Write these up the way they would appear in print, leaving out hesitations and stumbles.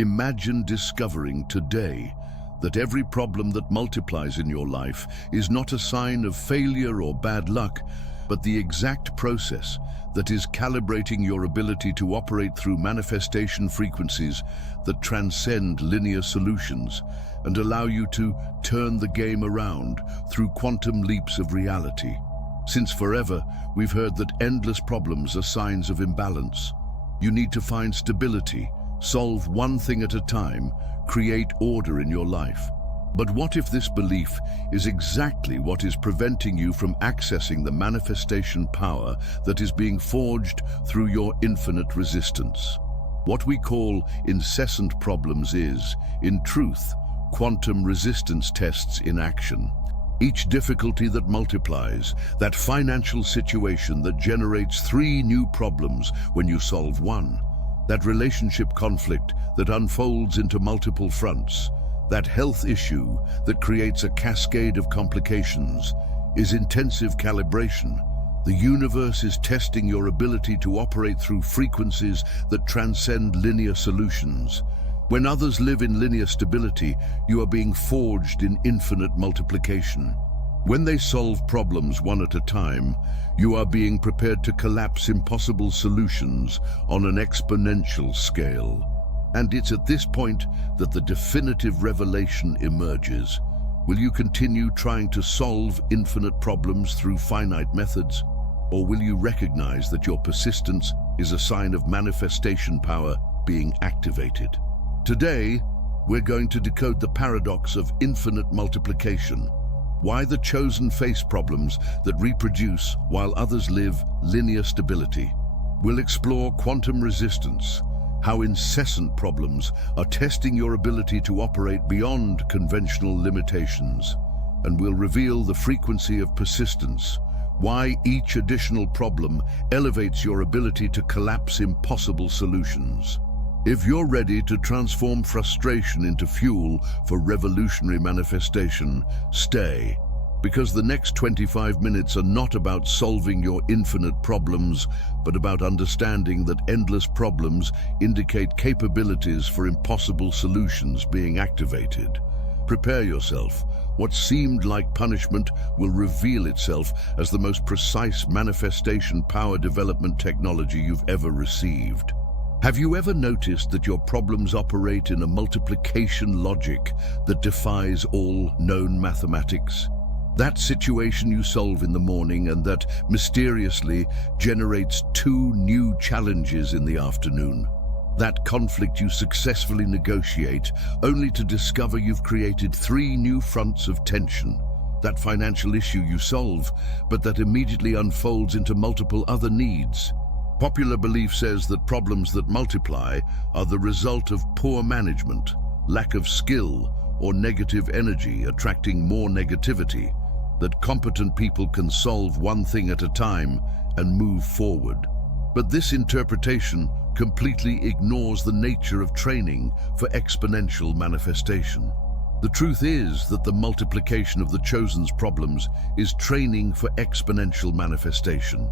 Imagine discovering today that every problem that multiplies in your life is not a sign of failure or bad luck, but the exact process that is calibrating your ability to operate through manifestation frequencies that transcend linear solutions and allow you to turn the game around through quantum leaps of reality. Since forever, we've heard that endless problems are signs of imbalance. You need to find stability, solve one thing at a time, create order in your life. But what if this belief is exactly what is preventing you from accessing the manifestation power that is being forged through your infinite resistance? What we call incessant problems is, in truth, quantum resistance tests in action. Each difficulty that multiplies, that financial situation that generates 3 new problems when you solve one, that relationship conflict that unfolds into multiple fronts, that health issue that creates a cascade of complications, is intensive calibration. The universe is testing your ability to operate through frequencies that transcend linear solutions. When others live in linear stability, you are being forged in infinite multiplication. When they solve problems one at a time, you are being prepared to collapse impossible solutions on an exponential scale. And it's at this point that the definitive revelation emerges. Will you continue trying to solve infinite problems through finite methods? Or will you recognize that your persistence is a sign of manifestation power being activated? Today, we're going to decode the paradox of infinite multiplication. Why the chosen face problems that reproduce while others live linear stability. We'll explore quantum resistance, how incessant problems are testing your ability to operate beyond conventional limitations. And we'll reveal the frequency of persistence, why each additional problem elevates your ability to collapse impossible solutions. If you're ready to transform frustration into fuel for revolutionary manifestation, stay. Because the next 25 minutes are not about solving your infinite problems, but about understanding that endless problems indicate capabilities for impossible solutions being activated. Prepare yourself. What seemed like punishment will reveal itself as the most precise manifestation power development technology you've ever received. Have you ever noticed that your problems operate in a multiplication logic that defies all known mathematics? That situation you solve in the morning and that mysteriously generates 2 new challenges in the afternoon. That conflict you successfully negotiate only to discover you've created 3 new fronts of tension. That financial issue you solve, but that immediately unfolds into multiple other needs. Popular belief says that problems that multiply are the result of poor management, lack of skill, or negative energy attracting more negativity, that competent people can solve one thing at a time and move forward. But this interpretation completely ignores the nature of training for exponential manifestation. The truth is that the multiplication of the chosen's problems is training for exponential manifestation.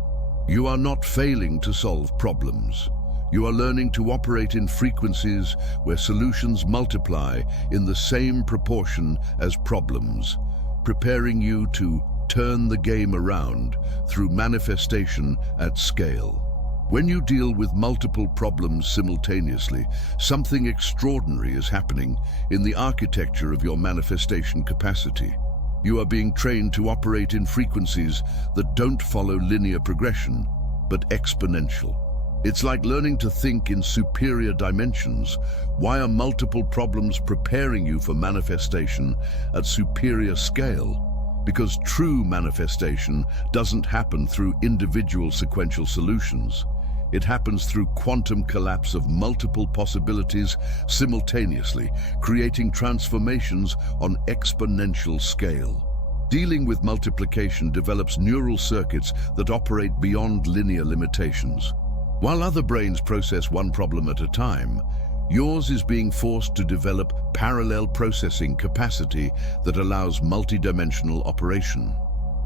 You are not failing to solve problems. You are learning to operate in frequencies where solutions multiply in the same proportion as problems, preparing you to turn the game around through manifestation at scale. When you deal with multiple problems simultaneously, something extraordinary is happening in the architecture of your manifestation capacity. You are being trained to operate in frequencies that don't follow linear progression, but exponential. It's like learning to think in superior dimensions. Why are multiple problems preparing you for manifestation at superior scale? Because true manifestation doesn't happen through individual sequential solutions. It happens through quantum collapse of multiple possibilities simultaneously, creating transformations on exponential scale. Dealing with multiplication develops neural circuits that operate beyond linear limitations. While other brains process one problem at a time, yours is being forced to develop parallel processing capacity that allows multidimensional operation.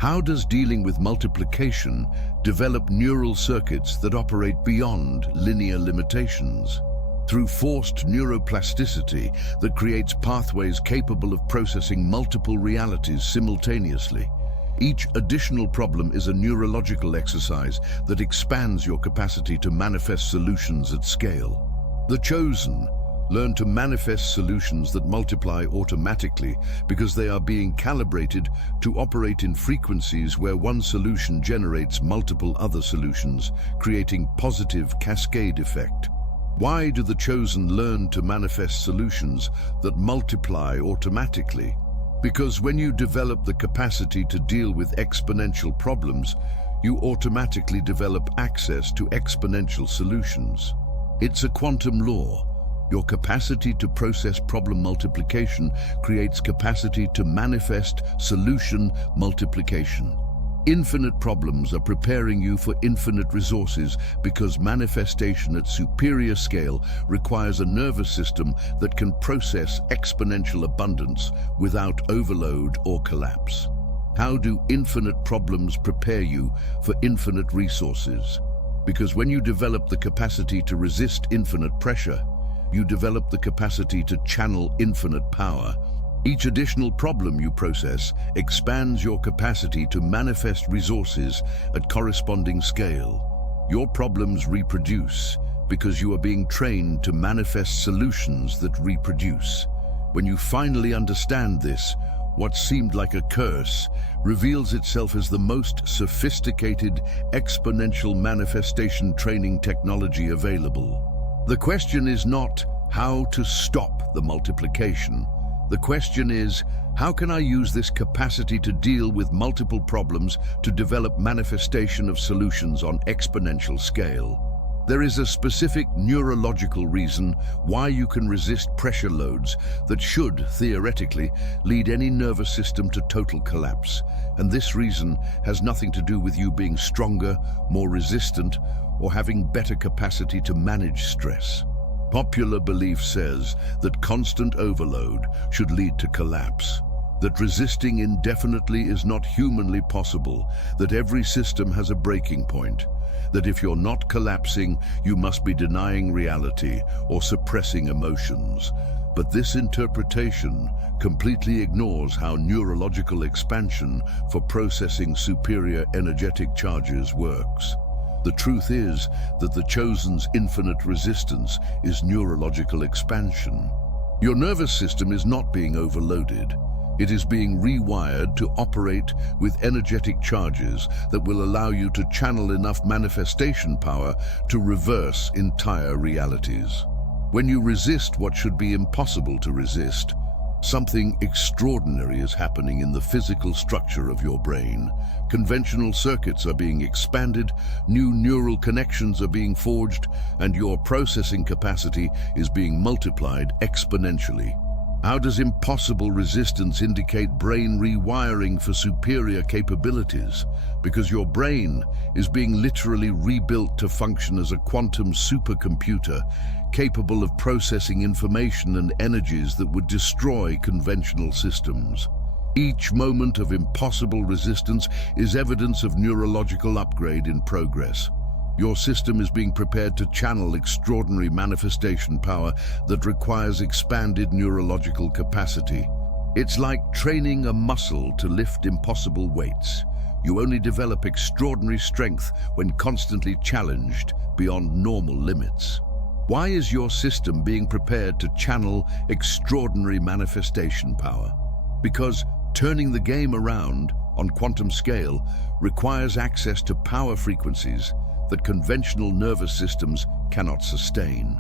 How does dealing with multiplication develop neural circuits that operate beyond linear limitations? through forced neuroplasticity that creates pathways capable of processing multiple realities simultaneously. Each additional problem is a neurological exercise that expands your capacity to manifest solutions at scale. The chosen learn to manifest solutions that multiply automatically because they are being calibrated to operate in frequencies where one solution generates multiple other solutions, creating positive cascade effect. Why do the chosen learn to manifest solutions that multiply automatically? Because when you develop the capacity to deal with exponential problems, you automatically develop access to exponential solutions. It's a quantum law. Your capacity to process problem multiplication creates capacity to manifest solution multiplication. Infinite problems are preparing you for infinite resources because manifestation at superior scale requires a nervous system that can process exponential abundance without overload or collapse. How do infinite problems prepare you for infinite resources? Because when you develop the capacity to resist infinite pressure, you develop the capacity to channel infinite power. Each additional problem you process expands your capacity to manifest resources at corresponding scale. Your problems reproduce because you are being trained to manifest solutions that reproduce. When you finally understand this, what seemed like a curse reveals itself as the most sophisticated exponential manifestation training technology available. The question is not how to stop the multiplication. The question is, how can I use this capacity to deal with multiple problems to develop manifestation of solutions on exponential scale? There is a specific neurological reason why you can resist pressure loads that should, theoretically, lead any nervous system to total collapse. And this reason has nothing to do with you being stronger, more resistant, or having better capacity to manage stress. Popular belief says that constant overload should lead to collapse, that resisting indefinitely is not humanly possible, that every system has a breaking point, that if you're not collapsing, you must be denying reality or suppressing emotions. But this interpretation completely ignores how neurological expansion for processing superior energetic charges works. The truth is that the chosen's infinite resistance is neurological expansion. Your nervous system is not being overloaded. It is being rewired to operate with energetic charges that will allow you to channel enough manifestation power to reverse entire realities. When you resist what should be impossible to resist, something extraordinary is happening in the physical structure of your brain. Conventional circuits are being expanded, new neural connections are being forged, and your processing capacity is being multiplied exponentially. How does impossible resistance indicate brain rewiring for superior capabilities? Because your brain is being literally rebuilt to function as a quantum supercomputer, capable of processing information and energies that would destroy conventional systems. Each moment of impossible resistance is evidence of neurological upgrade in progress. Your system is being prepared to channel extraordinary manifestation power that requires expanded neurological capacity. It's like training a muscle to lift impossible weights. You only develop extraordinary strength when constantly challenged beyond normal limits. Why is your system being prepared to channel extraordinary manifestation power? Because turning the game around on quantum scale requires access to power frequencies that conventional nervous systems cannot sustain.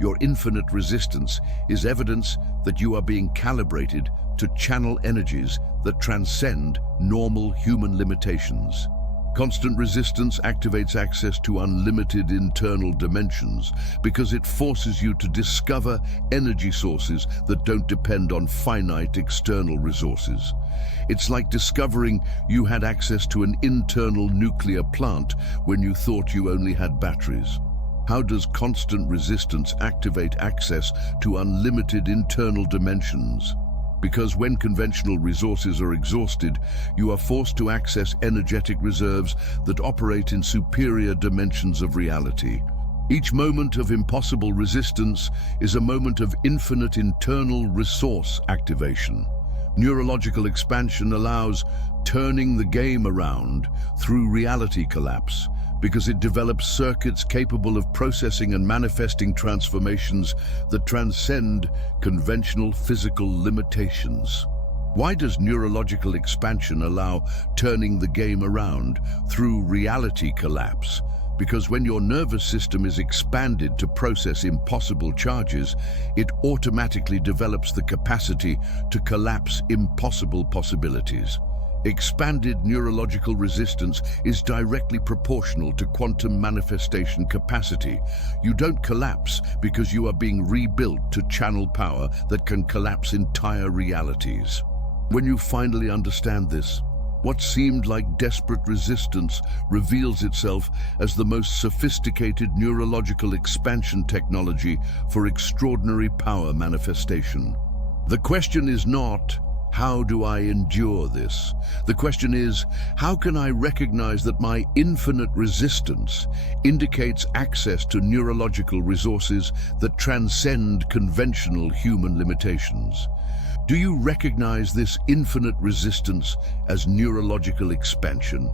Your infinite resistance is evidence that you are being calibrated to channel energies that transcend normal human limitations. Constant resistance activates access to unlimited internal dimensions because it forces you to discover energy sources that don't depend on finite external resources. It's like discovering you had access to an internal nuclear plant when you thought you only had batteries. How does constant resistance activate access to unlimited internal dimensions? Because when conventional resources are exhausted, you are forced to access energetic reserves that operate in superior dimensions of reality. Each moment of impossible resistance is a moment of infinite internal resource activation. Neurological expansion allows turning the game around through reality collapse because it develops circuits capable of processing and manifesting transformations that transcend conventional physical limitations. Why does neurological expansion allow turning the game around through reality collapse? Because when your nervous system is expanded to process impossible charges, it automatically develops the capacity to collapse impossible possibilities. Expanded neurological resistance is directly proportional to quantum manifestation capacity. You don't collapse because you are being rebuilt to channel power that can collapse entire realities. When you finally understand this, what seemed like desperate resistance reveals itself as the most sophisticated neurological expansion technology for extraordinary power manifestation. The question is not, how do I endure this? The question is, how can I recognize that my infinite resistance indicates access to neurological resources that transcend conventional human limitations? Do you recognize this infinite resistance as neurological expansion?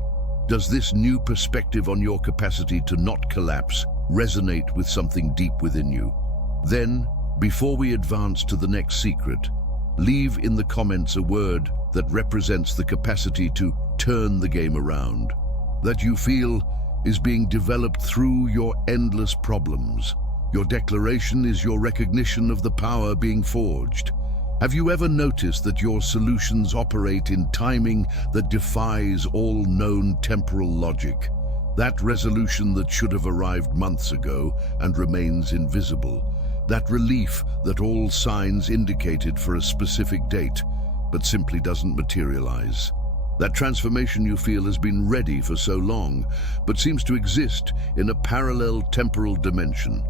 Does this new perspective on your capacity to not collapse resonate with something deep within you? Then, before we advance to the next secret, leave in the comments a word that represents the capacity to turn the game around, that you feel is being developed through your endless problems. Your declaration is your recognition of the power being forged. Have you ever noticed that your solutions operate in timing that defies all known temporal logic? That resolution that should have arrived months ago and remains invisible. That relief that all signs indicated for a specific date, but simply doesn't materialize. That transformation you feel has been ready for so long, but seems to exist in a parallel temporal dimension.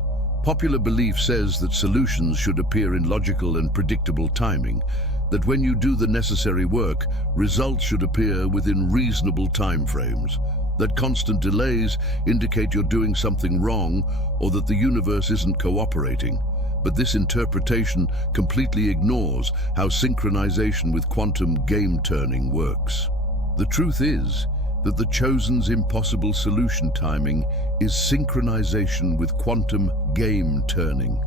Popular belief says that solutions should appear in logical and predictable timing, that when you do the necessary work, results should appear within reasonable timeframes, that constant delays indicate you're doing something wrong or that the universe isn't cooperating. But this interpretation completely ignores how synchronization with quantum game turning works. The truth is that the chosen's impossible solution timing is synchronization with quantum game turning.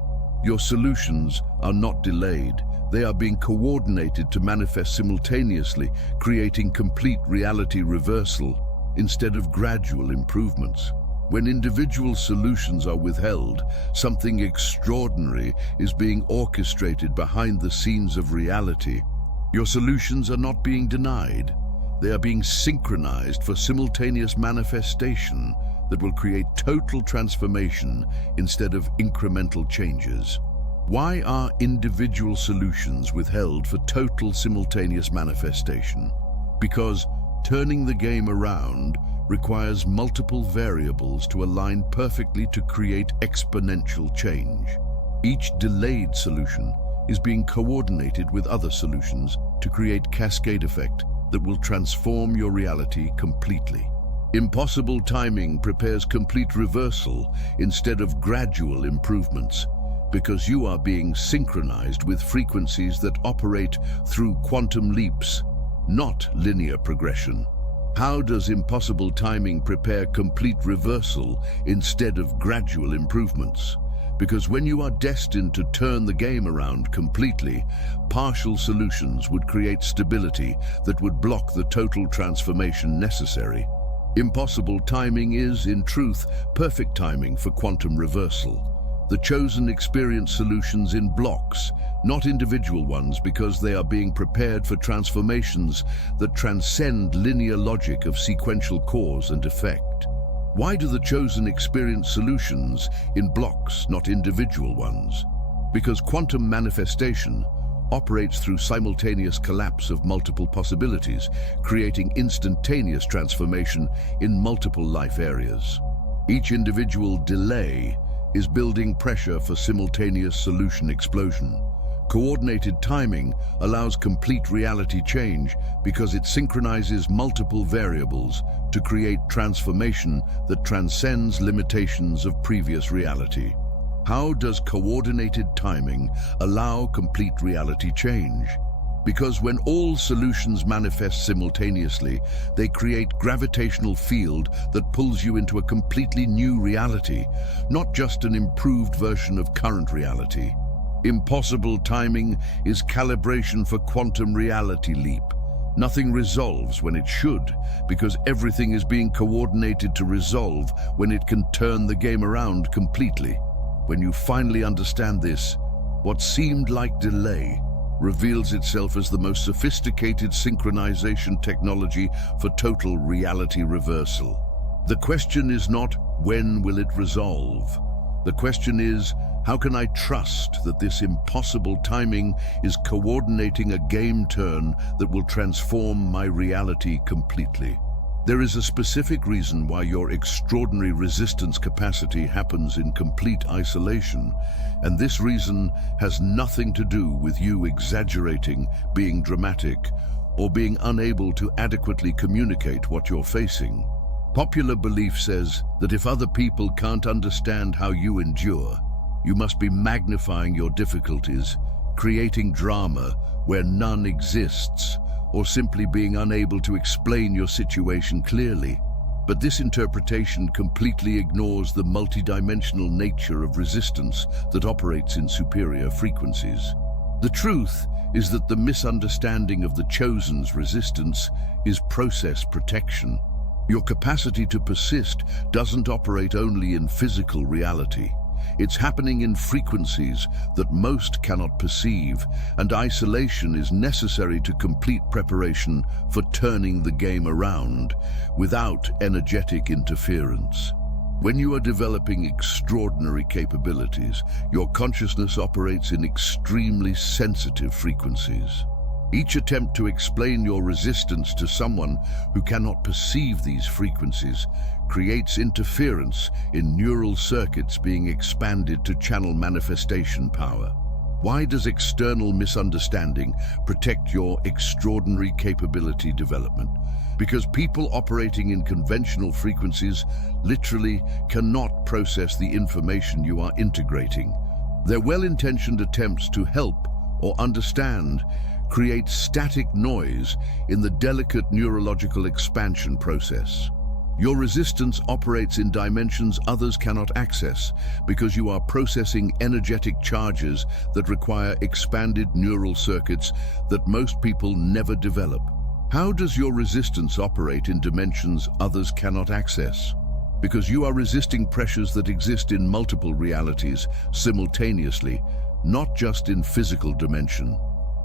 Your solutions are not delayed. They are being coordinated to manifest simultaneously, creating complete reality reversal instead of gradual improvements. When individual solutions are withheld, something extraordinary is being orchestrated behind the scenes of reality. Your solutions are not being denied. They are being synchronized for simultaneous manifestation that will create total transformation instead of incremental changes. Why are individual solutions withheld for total simultaneous manifestation? Because turning the game around requires multiple variables to align perfectly to create exponential change. Each delayed solution is being coordinated with other solutions to create cascade effect that will transform your reality completely. Impossible timing prepares complete reversal instead of gradual improvements, because you are being synchronized with frequencies that operate through quantum leaps, not linear progression. How does impossible timing prepare complete reversal instead of gradual improvements? Because when you are destined to turn the game around completely, partial solutions would create stability that would block the total transformation necessary. Impossible timing is, in truth, perfect timing for quantum reversal. The chosen experience solutions in blocks, not individual ones, because they are being prepared for transformations that transcend linear logic of sequential cause and effect. Why do the chosen experience solutions in blocks, not individual ones? Because quantum manifestation operates through simultaneous collapse of multiple possibilities, creating instantaneous transformation in multiple life areas. Each individual delay is building pressure for simultaneous solution explosion, Coordinated timing allows complete reality change because it synchronizes multiple variables to create transformation that transcends limitations of previous reality. How does coordinated timing allow complete reality change? Because when all solutions manifest simultaneously, they create a gravitational field that pulls you into a completely new reality, not just an improved version of current reality. Impossible timing is calibration for quantum reality leap. Nothing resolves when it should, because everything is being coordinated to resolve when it can turn the game around completely. When you finally understand this, what seemed like delay reveals itself as the most sophisticated synchronization technology for total reality reversal. The question is not, when will it resolve? The question is, how can I trust that this impossible timing is coordinating a game turn that will transform my reality completely? There is a specific reason why your extraordinary resistance capacity happens in complete isolation, and this reason has nothing to do with you exaggerating, being dramatic, or being unable to adequately communicate what you're facing. Popular belief says that if other people can't understand how you endure, you must be magnifying your difficulties, creating drama where none exists, or simply being unable to explain your situation clearly. But this interpretation completely ignores the multidimensional nature of resistance that operates in superior frequencies. The truth is that the misunderstanding of the Chosen's resistance is process protection. Your capacity to persist doesn't operate only in physical reality. It's happening in frequencies that most cannot perceive, and isolation is necessary to complete preparation for turning the game around without energetic interference. When you are developing extraordinary capabilities, your consciousness operates in extremely sensitive frequencies. Each attempt to explain your resistance to someone who cannot perceive these frequencies creates interference in neural circuits being expanded to channel manifestation power. Why does external misunderstanding protect your extraordinary capability development? Because people operating in conventional frequencies literally cannot process the information you are integrating. Their well-intentioned attempts to help or understand create static noise in the delicate neurological expansion process. Your resistance operates in dimensions others cannot access because you are processing energetic charges that require expanded neural circuits that most people never develop. How does your resistance operate in dimensions others cannot access? Because you are resisting pressures that exist in multiple realities simultaneously, not just in physical dimension.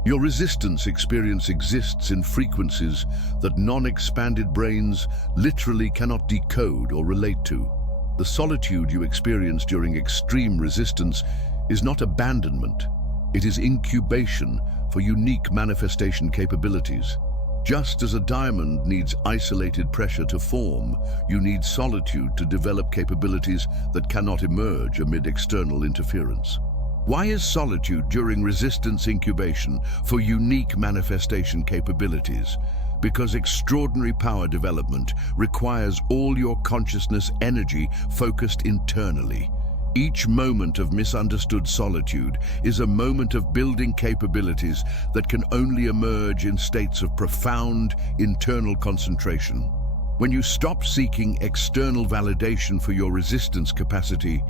Your resistance experience exists in frequencies that non-expanded brains literally cannot decode or relate to. The solitude you experience during extreme resistance is not abandonment. It is incubation for unique manifestation capabilities. Just as a diamond needs isolated pressure to form, you need solitude to develop capabilities that cannot emerge amid external interference. Why is solitude during resistance incubation for unique manifestation capabilities? Because extraordinary power development requires all your consciousness energy focused internally. Each moment of misunderstood solitude is a moment of building capabilities that can only emerge in states of profound internal concentration. When you stop seeking external validation for your resistance capacity,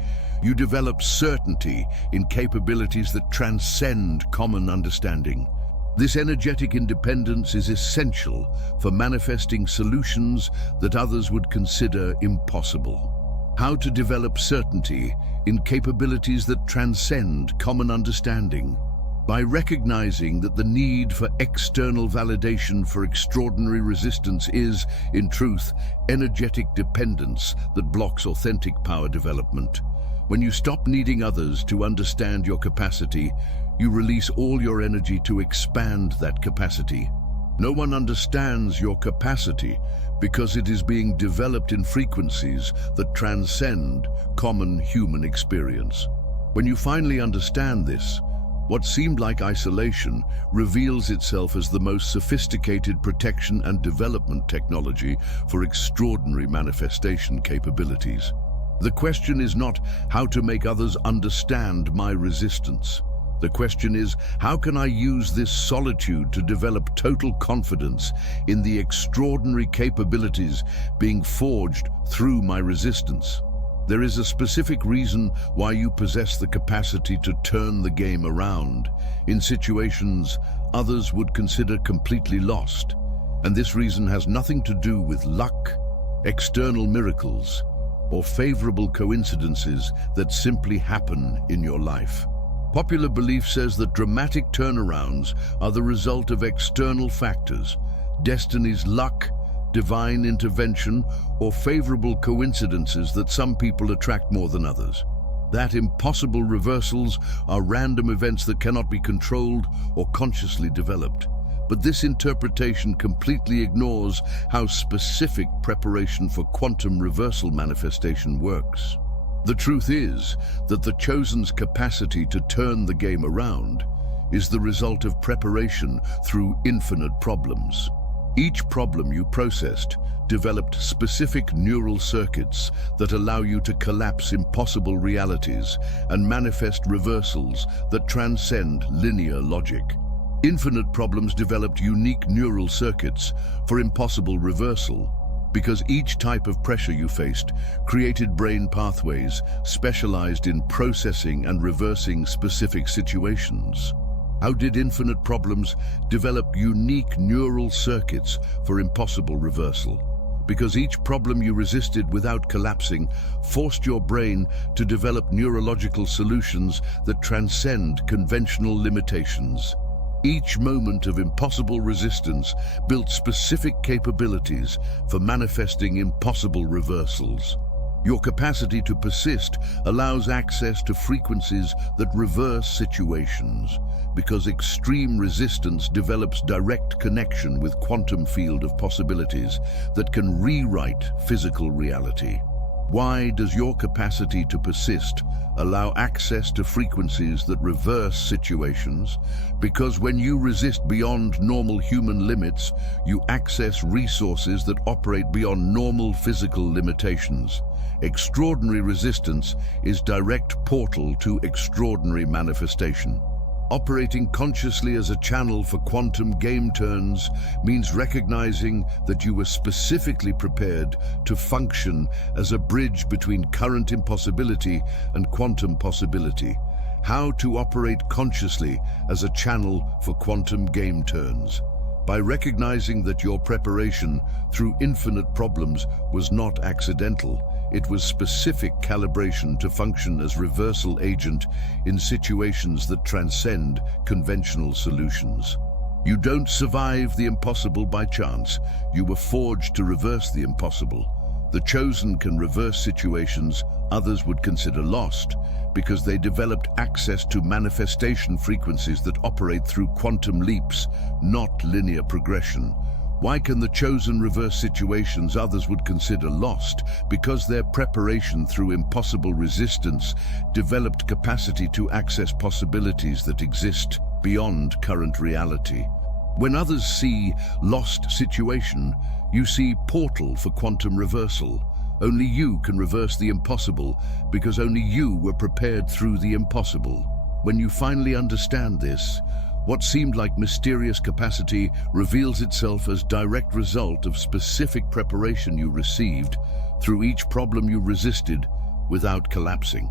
you develop certainty in capabilities that transcend common understanding. This energetic independence is essential for manifesting solutions that others would consider impossible. How to develop certainty in capabilities that transcend common understanding? By recognizing that the need for external validation for extraordinary resistance is, in truth, energetic dependence that blocks authentic power development. When you stop needing others to understand your capacity, you release all your energy to expand that capacity. No one understands your capacity because it is being developed in frequencies that transcend common human experience. When you finally understand this, What seemed like isolation reveals itself as the most sophisticated protection and development technology for extraordinary manifestation capabilities. The question is not how to make others understand my resistance. The question is, how can I use this solitude to develop total confidence in the extraordinary capabilities being forged through my resistance? There is a specific reason why you possess the capacity to turn the game around in situations others would consider completely lost. And this reason has nothing to do with luck, external miracles, or favorable coincidences that simply happen in your life. Popular belief says that dramatic turnarounds are the result of external factors, destiny's luck, divine intervention, or favorable coincidences that some people attract more than others. That impossible reversals are random events that cannot be controlled or consciously developed. But this interpretation completely ignores how specific preparation for quantum reversal manifestation works. The truth is that the chosen's capacity to turn the game around is the result of preparation through infinite problems. Each problem you processed developed specific neural circuits that allow you to collapse impossible realities and manifest reversals that transcend linear logic. Infinite problems developed unique neural circuits for impossible reversal because each type of pressure you faced created brain pathways specialized in processing and reversing specific situations. How did infinite problems develop unique neural circuits for impossible reversal? Because each problem you resisted without collapsing forced your brain to develop neurological solutions that transcend conventional limitations. Each moment of impossible resistance built specific capabilities for manifesting impossible reversals. Your capacity to persist allows access to frequencies that reverse situations, because extreme resistance develops direct connection with quantum field of possibilities that can rewrite physical reality. Why does your capacity to persist allow access to frequencies that reverse situations? Because when you resist beyond normal human limits, you access resources that operate beyond normal physical limitations. Extraordinary resistance is direct portal to extraordinary manifestation. Operating consciously as a channel for quantum game turns means recognizing that you were specifically prepared to function as a bridge between current impossibility and quantum possibility. How to operate consciously as a channel for quantum game turns. By recognizing that your preparation through infinite problems was not accidental, it was specific calibration to function as reversal agent in situations that transcend conventional solutions. You don't survive the impossible by chance. You were forged to reverse the impossible. The chosen can reverse situations others would consider lost because they developed access to manifestation frequencies that operate through quantum leaps, not linear progression. Why can the chosen reverse situations others would consider lost? Because their preparation through impossible resistance developed capacity to access possibilities that exist beyond current reality. When others see lost situation, you see portal for quantum reversal. Only you can reverse the impossible because only you were prepared through the impossible. When you finally understand this, what seemed like mysterious capacity reveals itself as direct result of specific preparation you received through each problem you resisted without collapsing.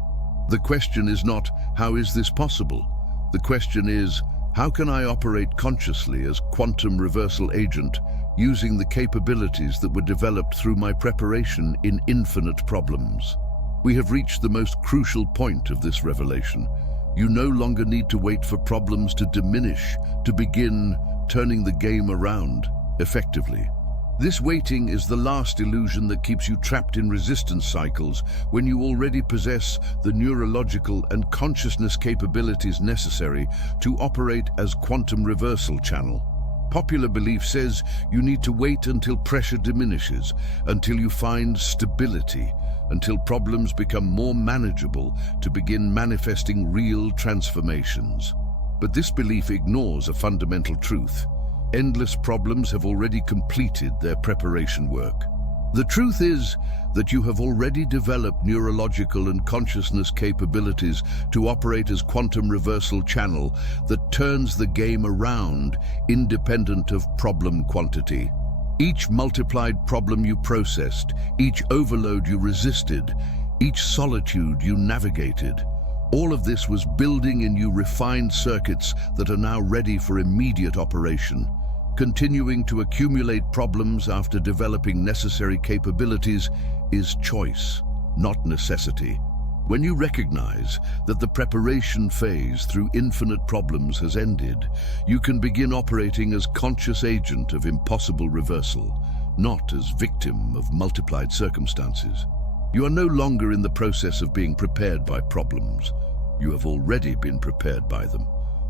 The question is not, how is this possible? The question is, how can I operate consciously as quantum reversal agent using the capabilities that were developed through my preparation in infinite problems? We have reached the most crucial point of this revelation. You no longer need to wait for problems to diminish to begin turning the game around effectively. This waiting is the last illusion that keeps you trapped in resistance cycles when you already possess the neurological and consciousness capabilities necessary to operate as quantum reversal channel. Popular belief says you need to wait until pressure diminishes, until you find stability, until problems become more manageable to begin manifesting real transformations. But this belief ignores a fundamental truth. Endless problems have already completed their preparation work. The truth is that you have already developed neurological and consciousness capabilities to operate as quantum reversal channel that turns the game around, independent of problem quantity. Each multiplied problem you processed, each overload you resisted, each solitude you navigated, all of this was building in you refined circuits that are now ready for immediate operation. Continuing to accumulate problems after developing necessary capabilities is choice, not necessity. When you recognize that the preparation phase through infinite problems has ended, you can begin operating as conscious agent of impossible reversal, not as victim of multiplied circumstances. You are no longer in the process of being prepared by problems. You have already been prepared by them.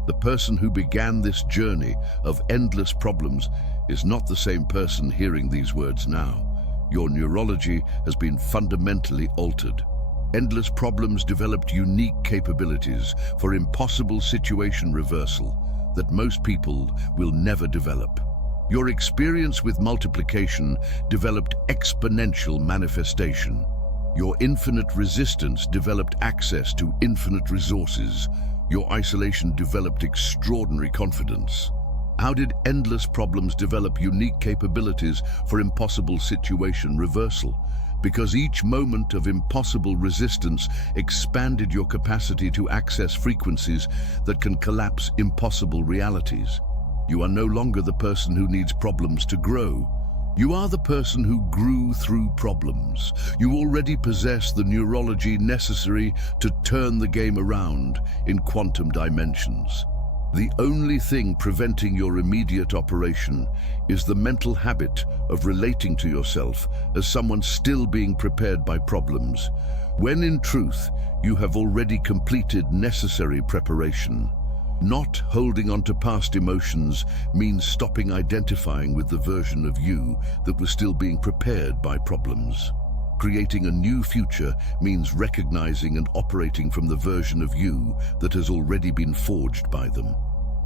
The person who began this journey of endless problems is not the same person hearing these words now. Your neurology has been fundamentally altered. Endless problems developed unique capabilities for impossible situation reversal that most people will never develop. Your experience with multiplication developed exponential manifestation. Your infinite resistance developed access to infinite resources. Your isolation developed extraordinary confidence. How did endless problems develop unique capabilities for impossible situation reversal? Because each moment of impossible resistance expanded your capacity to access frequencies that can collapse impossible realities. You are no longer the person who needs problems to grow. You are the person who grew through problems. You already possess the neurology necessary to turn the game around in quantum dimensions. The only thing preventing your immediate operation is the mental habit of relating to yourself as someone still being prepared by problems, when in truth you have already completed necessary preparation. Not holding on to past emotions means stopping identifying with the version of you that was still being prepared by problems. Creating a new future means recognizing and operating from the version of you that has already been forged by them.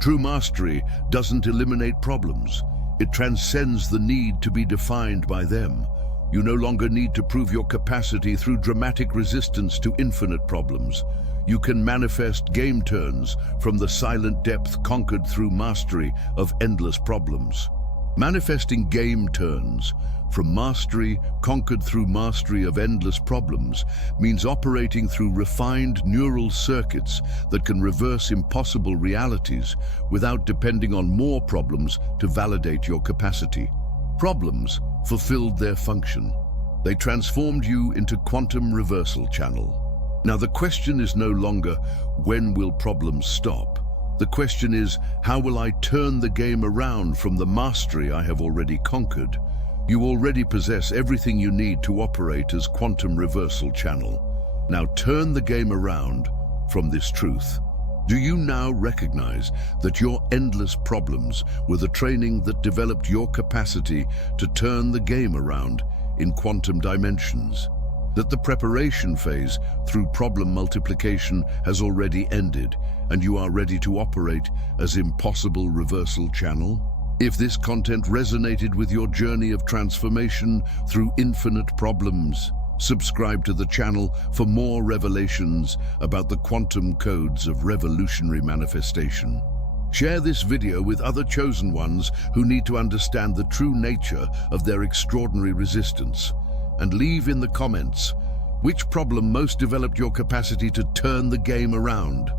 True mastery doesn't eliminate problems. It transcends the need to be defined by them. You no longer need to prove your capacity through dramatic resistance to infinite problems. You can manifest game turns from the silent depth conquered through mastery of endless problems. Manifesting game turns from mastery conquered through mastery of endless problems means operating through refined neural circuits that can reverse impossible realities without depending on more problems to validate your capacity. Problems fulfilled their function. They transformed you into quantum reversal channel. Now the question is no longer, when will problems stop? The question is, how will I turn the game around from the mastery I have already conquered? You already possess everything you need to operate as quantum reversal channel. Now turn the game around from this truth. Do you now recognize that your endless problems were the training that developed your capacity to turn the game around in quantum dimensions? That the preparation phase through problem multiplication has already ended and you are ready to operate as impossible reversal channel? If this content resonated with your journey of transformation through infinite problems, subscribe to the channel for more revelations about the quantum codes of revolutionary manifestation. Share this video with other chosen ones who need to understand the true nature of their extraordinary resistance. And leave in the comments which problem most developed your capacity to turn the game around.